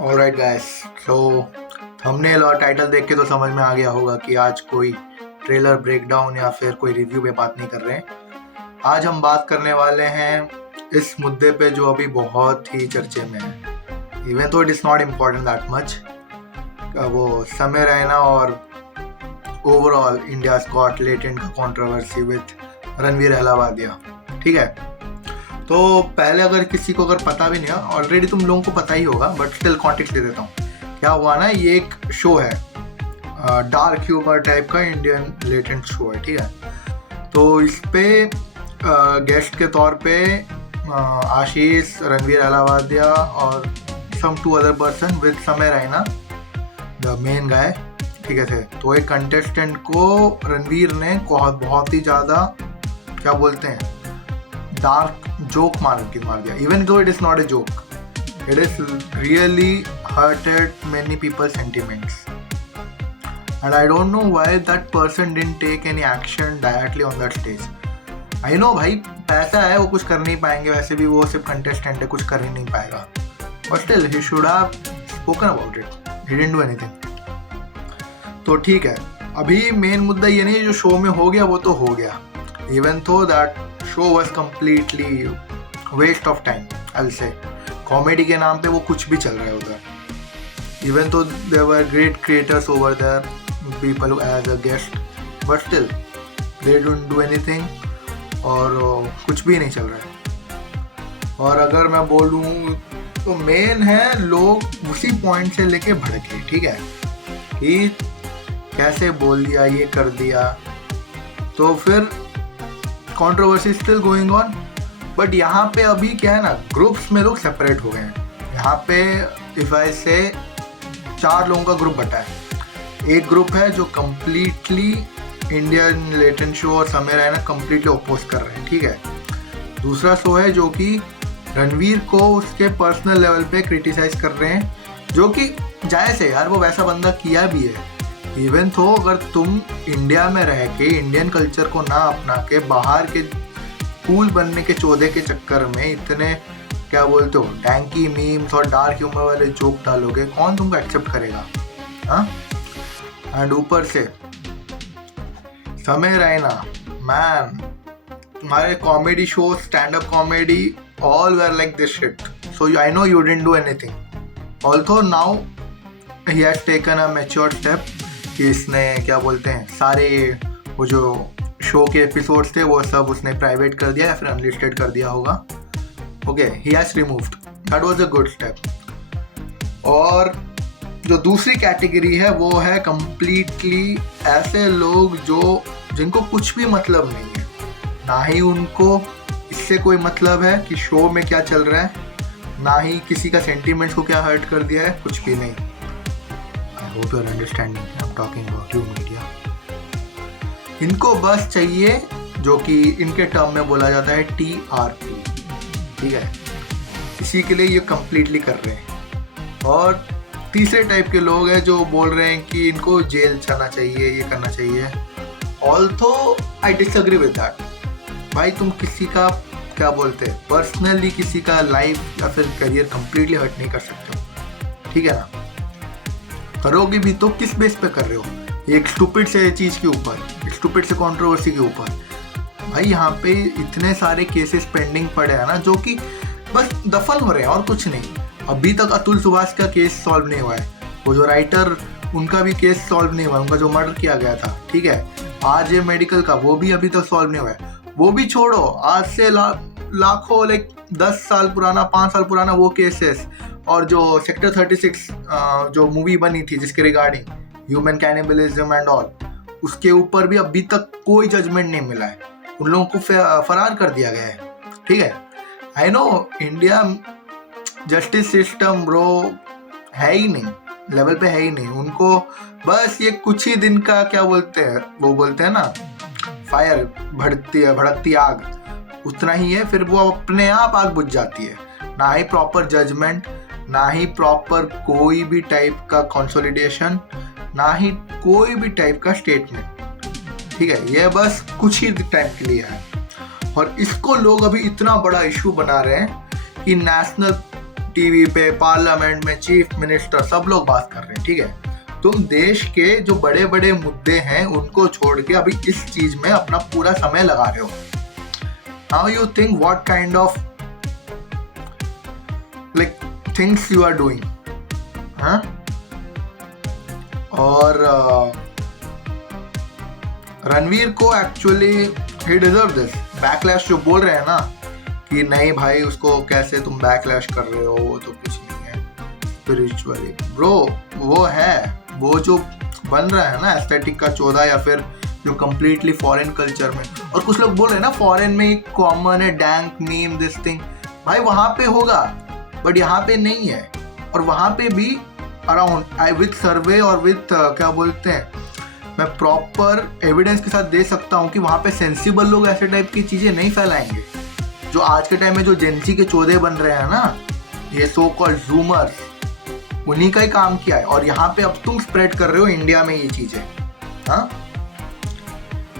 Alright guys, सो thumbnail और title देख के तो समझ में आ गया होगा कि आज कोई ट्रेलर ब्रेकडाउन या फिर कोई रिव्यू पे बात नहीं कर रहे हैं। आज हम बात करने वाले हैं इस मुद्दे पे जो अभी बहुत ही चर्चे में है। इवन तो it is not important that much, वो समय रैना और ओवरऑल इंडियाज गॉट लेटेंट का कंट्रोवर्सी विद रणवीर अहलावालिया। ठीक है, तो पहले अगर किसी को अगर पता भी नहीं है, ऑलरेडी तुम लोगों को पता ही होगा, बट स्टिल कॉन्टेक्स्ट दे देता हूँ। क्या हुआ ना, ये एक शो है, डार्क ह्यूमर टाइप का इंडियन लेटेंट शो है। ठीक है, तो इस पे गेस्ट के तौर पे आशीष, रणवीर अहलावालिया और सम टू अदर पर्सन विद समय रैना द मेन गाय। ठीक है थे, तो एक कंटेस्टेंट को रणवीर ने बहुत ही ज़्यादा क्या बोलते हैं डार्क जोक मार दिया। Even though it is not a joke, it is really hurted many peoples sentiments and I don't know why that person didn't take any action directly on that stage. I know भाई, पैसा है, वो कुछ कर नहीं पाएंगे, वैसे भी वो सिर्फ कंटेस्टेंट है, कुछ कर ही नहीं पाएगा, but still he should have spoken about it, he didn't do anything. तो ठीक है, अभी मेन मुद्दा ये नहीं, जो शो में हो गया वो तो हो गया। इवन तो that show was completely waste of time, I say comedy के नाम पे वो कुछ भी चल रहा है उधर। Even though there were great creators over there, people as a guest, but still they don't do anything और कुछ भी नहीं चल रहा है। और अगर मैं बोलूँ तो मेन है, लोग उसी पॉइंट से लेके भड़के। ठीक है, कि कैसे बोल दिया, ये कर दिया, तो फिर controversy still going on. But यहाँ पे अभी क्या है ना, ग्रुप्स में लोग सेपरेट हो गए हैं। यहाँ पे इफ आई से 4 लोगों का ग्रुप बटा है। एक ग्रुप है जो कम्प्लीटली इंडियन लेटेंट शो और समय रैना कम्प्लीटली अपोज कर रहे हैं। ठीक है, दूसरा शो है जो कि रणवीर को उसके पर्सनल लेवल पे क्रिटिसाइज कर रहे हैं, जो कि जायज़ है यार, वो वैसा बंदा किया भी है। इवन तो अगर तुम इंडिया में रह के इंडियन कल्चर को ना अपना के बाहर के कूल बनने के चौधे के चक्कर में इतने क्या बोलते हो टैंकी मीम्स और डार्क ह्यूमर वाले जोक डालोगे, कौन तुमको एक्सेप्ट करेगा? हाँ, एंड ऊपर से समय रैना, मैन, तुम्हारे comedy show, stand up comedy, all where like this shit, so I know you didn't do anything. Also now he has taken a mature step कि इसने क्या बोलते हैं सारे वो जो शो के एपिसोड्स थे वो सब उसने प्राइवेट कर दिया या फिर अनलिस्टेड कर दिया होगा। Okay, he has removed, that was a good step. और जो दूसरी कैटेगरी है वो है कंप्लीटली ऐसे लोग जो जिनको कुछ भी मतलब नहीं है, ना ही उनको इससे कोई मतलब है कि शो में क्या चल रहा है, ना ही किसी का सेंटिमेंट्स को क्या हर्ट कर दिया है, कुछ भी नहीं। I hope you are understanding. I'm talking about you media. इनको बस चाहिए जो कि इनके टर्म में बोला जाता है TRP। ठीक है, इसी के लिए ये कम्प्लीटली कर रहे हैं। और तीसरे टाइप के लोग हैं जो बोल रहे हैं कि इनको जेल जाना चाहिए, ये करना चाहिए। Also I disagree with that. भाई, तुम किसी का क्या बोलते हैं पर्सनली किसी का लाइफ या फिर करियर कम्प्लीटली हर्ट नहीं कर सकते हो। ठीक है ना, करोगे भी तो किस बेस पे कर रहे हो? एक स्टूपिड से चीज़ के ऊपर, एक स्टूपिड से कंट्रोवर्सी के ऊपर। भाई, यहाँ पे इतने सारे केसेस पेंडिंग पड़े हैं ना, जो कि बस दफन हो रहे हैं और कुछ नहीं। अभी तक अतुल सुभाष का केस सॉल्व नहीं हुआ है, वो जो राइटर उनका भी केस सॉल्व नहीं हुआ, उनका जो मर्डर किया गया था। ठीक है, RJ मेडिकल का वो भी अभी तक सॉल्व नहीं हुआ है। वो भी छोड़ो, आज से लाखों लाइक 10 साल पुराना, 5 साल पुराना वो केसेस, और जो सेक्टर 36 जो मूवी बनी थी जिसके regarding human cannibalism and all, उसके ऊपर भी अभी तक कोई जजमेंट नहीं मिला है, उन लोगों को फरार कर दिया गया है। ठीक है, I know India justice system bro है ही नहीं, लेवल पे है ही नहीं। उनको बस ये कुछ ही दिन का क्या बोलते हैं, वो बोलते हैं ना फायर, भड़कती आग, उतना ही है, फिर वो अपने आप आग बुझ जाती है। ना ही प्रॉपर जजमेंट, ना ही प्रॉपर कोई भी टाइप का कंसोलिडेशन, ना ही कोई भी टाइप का स्टेटमेंट। ठीक है, ये बस कुछ ही टाइम के लिए है। और इसको लोग अभी इतना बड़ा इशू बना रहे हैं कि नेशनल टीवी पे, पार्लियामेंट में चीफ मिनिस्टर सब लोग बात कर रहे हैं, ठीक है। तुम देश के जो बड़े बड़े मुद्दे हैं उनको छोड़ के अभी इस चीज में अपना पूरा समय लगा रहे हो। Now you think what kind of like things you are doing, हाँ। और रणवीर को actually he deserve this backlash. जो बोल रहे हैं ना कि नहीं भाई उसको कैसे तुम बैकलैश कर रहे हो, वो तो कुछ नहीं है स्पिरिचुअली ब्रो। वो है, वो जो बन रहा है ना एस्थेटिक का 14, या फिर जो कम्प्लीटली फॉरेन कल्चर में। और कुछ लोग बोल रहे हैं ना फॉरेन में एक कॉमन है डैंक मीम दिस थिंग, भाई वहां पे होगा बट यहाँ पे नहीं है। और वहां पे भी अराउंड आई विथ सर्वे और विथ क्या बोलते हैं, मैं प्रॉपर एविडेंस के साथ दे सकता हूँ कि वहाँ पे सेंसिबल लोग ऐसे टाइप की चीज़ें नहीं फैलाएंगे। जो आज के टाइम में जो जेंसी के चौधे बन रहे हैं ना, ये सो कॉल्ड जूमर्स, उन्हीं का ही काम किया है। और यहाँ पे अब तुम स्प्रेड कर रहे हो इंडिया में ये चीज़ें, हाँ।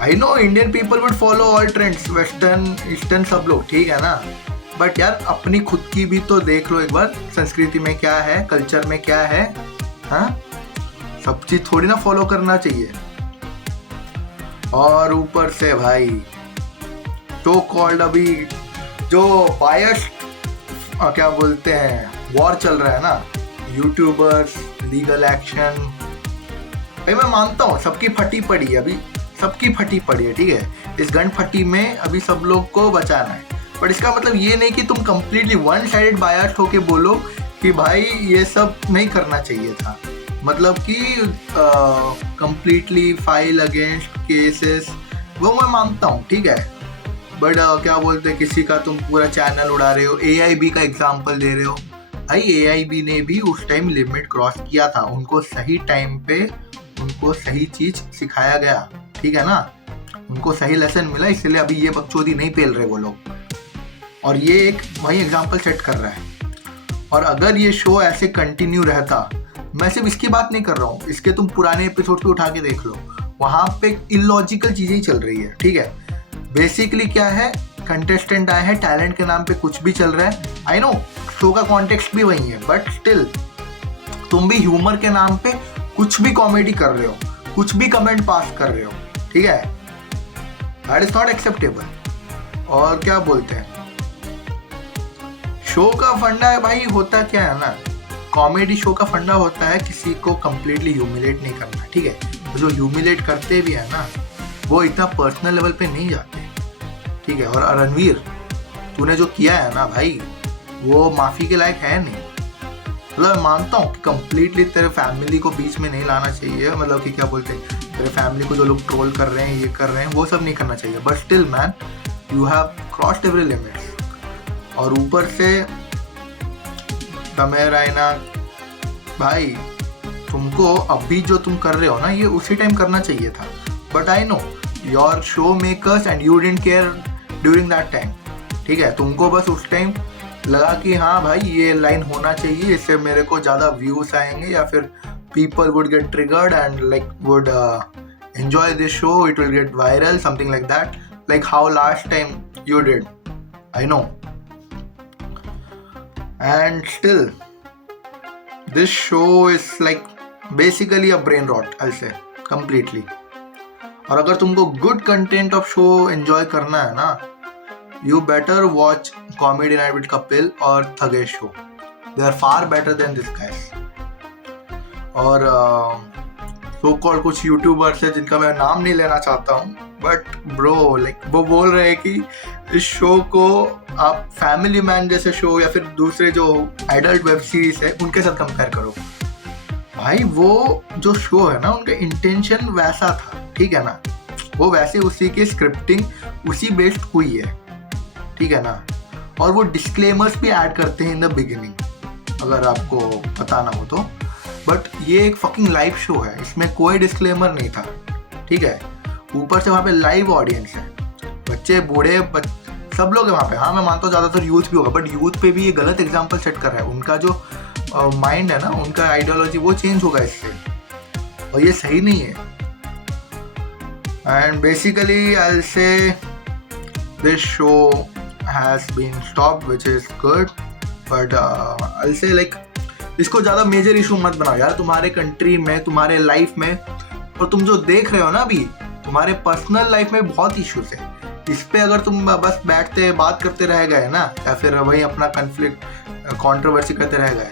I know Indian people would follow all trends, western eastern सब लोग, ठीक है ना। बट यार अपनी खुद की भी तो देख लो एक बार, संस्कृति में क्या है, कल्चर में क्या है, हाँ। सब चीज थोड़ी ना फॉलो करना चाहिए। और ऊपर से भाई तो कॉल्ड अभी जो बायस्ड क्या बोलते हैं वॉर चल रहा है ना, यूट्यूबर्स, लीगल एक्शन। भाई मैं मानता हूँ सबकी फटी पड़ी है, अभी सबकी फटी पड़ी है, ठीक है। इस गन फटी में अभी सब लोग को बचाना है। बट इसका मतलब ये नहीं कि तुम कंप्लीटली वन साइडेड बायस्ड होके बोलो कि भाई ये सब नहीं करना चाहिए था। मतलब कि कंप्लीटली फाइल अगेंस्ट केसेस, वो मैं मानता हूँ, ठीक है। बट क्या बोलते हैं, किसी का तुम पूरा चैनल उड़ा रहे हो। AIB का एग्जांपल दे रहे हो, भाई AIB ने भी उस टाइम लिमिट क्रॉस किया था। उनको सही टाइम पे उनको सही चीज सिखाया गया, ठीक है ना। उनको सही लेसन मिला, इसलिए अभी ये बकचोदी नहीं पेल रहे वो लोग। और ये एक वही एग्जाम्पल सेट कर रहा है। और अगर ये शो ऐसे कंटिन्यू रहता, मैं सिर्फ इसकी बात नहीं कर रहा हूँ, इसके तुम पुराने एपिसोड पे उठा के देख लो, वहाँ पे इलॉजिकल चीजें चल रही है, ठीक है। बेसिकली क्या है, कंटेस्टेंट आए हैं, टैलेंट के नाम पे कुछ भी चल रहा है। आई नो शो का कॉन्टेक्स्ट भी वही है, बट स्टिल तुम भी ह्यूमर के नाम पे कुछ भी कॉमेडी कर रहे हो, कुछ भी कमेंट पास कर रहे हो, ठीक है। That is not acceptable. और क्या बोलते हैं, शो का फंडा है भाई, होता क्या है ना, कॉमेडी शो का फंडा होता है किसी को कंप्लीटली ह्यूमिलेट नहीं करना, ठीक है। जो ह्यूमिलेट करते भी है ना, वो इतना पर्सनल लेवल पे नहीं जाते, ठीक है। और रणवीर तूने जो किया है ना भाई, वो माफी के लायक है नहीं। मतलब मैं मानता हूँ कि कंप्लीटली तेरे फैमिली को बीच में नहीं लाना चाहिए, मतलब कि क्या बोलते हैं, तेरे फैमिली को जो लोग ट्रोल कर रहे हैं, ये कर रहे हैं, वो सब नहीं करना चाहिए। But still man, you have crossed every limit. और ऊपर से तमें रायना भाई, तुमको अभी जो तुम कर रहे हो ना, ये उसी टाइम करना चाहिए था। But I know your show makers and you didn't care during that time, ठीक है। तुमको बस उस टाइम लगा कि हाँ भाई ये लाइन होना चाहिए, इससे मेरे को ज़्यादा व्यूज आएंगे, या फिर people would get triggered and like would enjoy this show, it will get viral, something like that, like how last time you did, I know. And still, this show is like basically a brain rot, I'll say, completely. और अगर तुमको good content of show enjoy करना है ना, you better watch Comedy Night with Kapil और Thagesh show. They are far better than this guys. और so called कुछ YouTubers है जिनका मैं नाम नहीं लेना चाहता हूँ, बट ब्रो लाइक वो बोल रहे हैं कि इस शो को आप फैमिली मैन जैसे शो या फिर दूसरे जो एडल्ट वेब सीरीज है उनके साथ कंपेयर करो। भाई वो जो शो है ना, उनका इंटेंशन वैसा था, ठीक है ना। वो वैसे उसी की स्क्रिप्टिंग उसी बेस्ड हुई है, ठीक है ना। और वो डिस्क्लेमर्स भी ऐड करते हैं इन द बिगिनिंग, अगर आपको पता ना हो तो। बट ये एक फकिंग लाइव शो है, इसमें कोई डिस्क्लेमर नहीं था, ठीक है। ऊपर से वहाँ पे लाइव ऑडियंस है, बच्चे बूढ़े सब लोग है वहाँ पे। हाँ मैं मानता हूँ ज़्यादातर यूथ भी होगा, बट यूथ पे भी ये गलत एग्जाम्पल सेट कर रहा है। उनका जो माइंड है ना, उनका आइडियोलॉजी वो चेंज होगा इससे, और ये सही नहीं है। And basically I will say this show has been stopped, which is good. But I say like इसको ज़्यादा मेजर इशू मत बनाओ यार, तुम्हारे कंट्री में, तुम्हारे लाइफ में, और तुम जो देख रहे हो ना अभी, तुम्हारे पर्सनल लाइफ में बहुत इश्यूज है। इस पे अगर तुम बस बैठते बात करते रह गए ना, या फिर वही अपना कन्फ्लिक्ट कंट्रोवर्सी करते रह गए,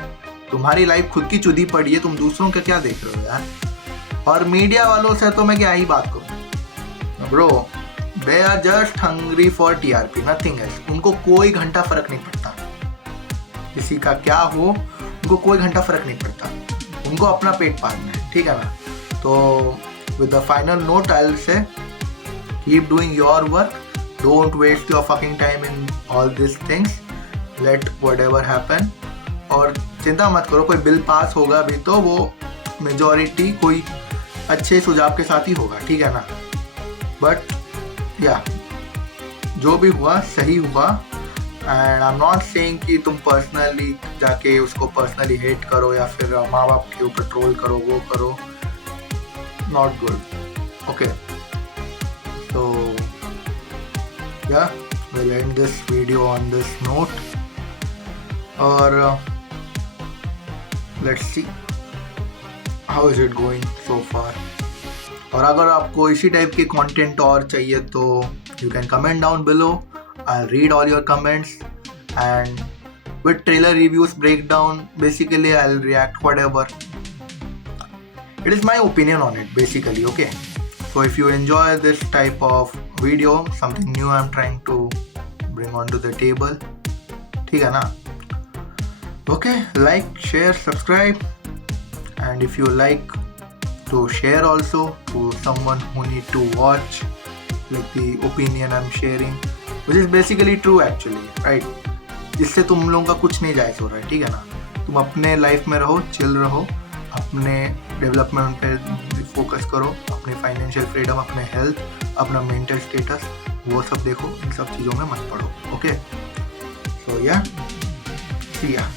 तुम्हारी लाइफ खुद की चुदी पड़ी है, तुम दूसरों का क्या देख रहे हो यार। और मीडिया वालों से तो मैं क्या ही बात करूँ bro, they are just hungry for TRP, nothing else. उनको कोई घंटा फर्क नहीं पड़ता, किसी का क्या हो उनको कोई घंटा फर्क नहीं पड़ता, उनको अपना पेट पालना है, ठीक है ना। तो with the final note I will say keep doing your work, don't waste your fucking time in all this things, let whatever happen. और चिंता मत करो, कोई बिल पास होगा भी तो वो मेजॉरिटी कोई अच्छे सुझाव के साथ ही होगा, ठीक है ना। बट या जो भी हुआ सही हुआ, and I am not saying कि तुम पर्सनली जाके उसको पर्सनली हेट करो या फिर माँ बाप के ऊपर ट्रोल करो, वो करो, नॉट गुड। ओके, तो या we'll end this video on this note, और let's see how is it going so far। और अगर आपको इसी टाइप के कंटेंट और चाहिए तो you can comment down below, I'll read all your comments, and with trailer reviews breakdown basically I'll react whatever, it is my opinion on it basically, okay। So if you enjoy this type of video, something new I'm trying to bring onto the table, ठीक है ना। Okay, like, share, subscribe, and if you like to share also to someone who need to watch, like the opinion I'm sharing, which is basically true actually, right। जिससे तुम लोगों का कुछ नहीं जायज़ हो रहा है, ठीक है ना। तुम अपने लाइफ में रहो, चिल रहो, अपने डेवलपमेंट पे फोकस करो, अपने फाइनेंशियल फ्रीडम, अपने हेल्थ, अपना मेंटल स्टेटस, वो सब देखो, इन सब चीज़ों में मत पड़ो, ओके। सो या सी या।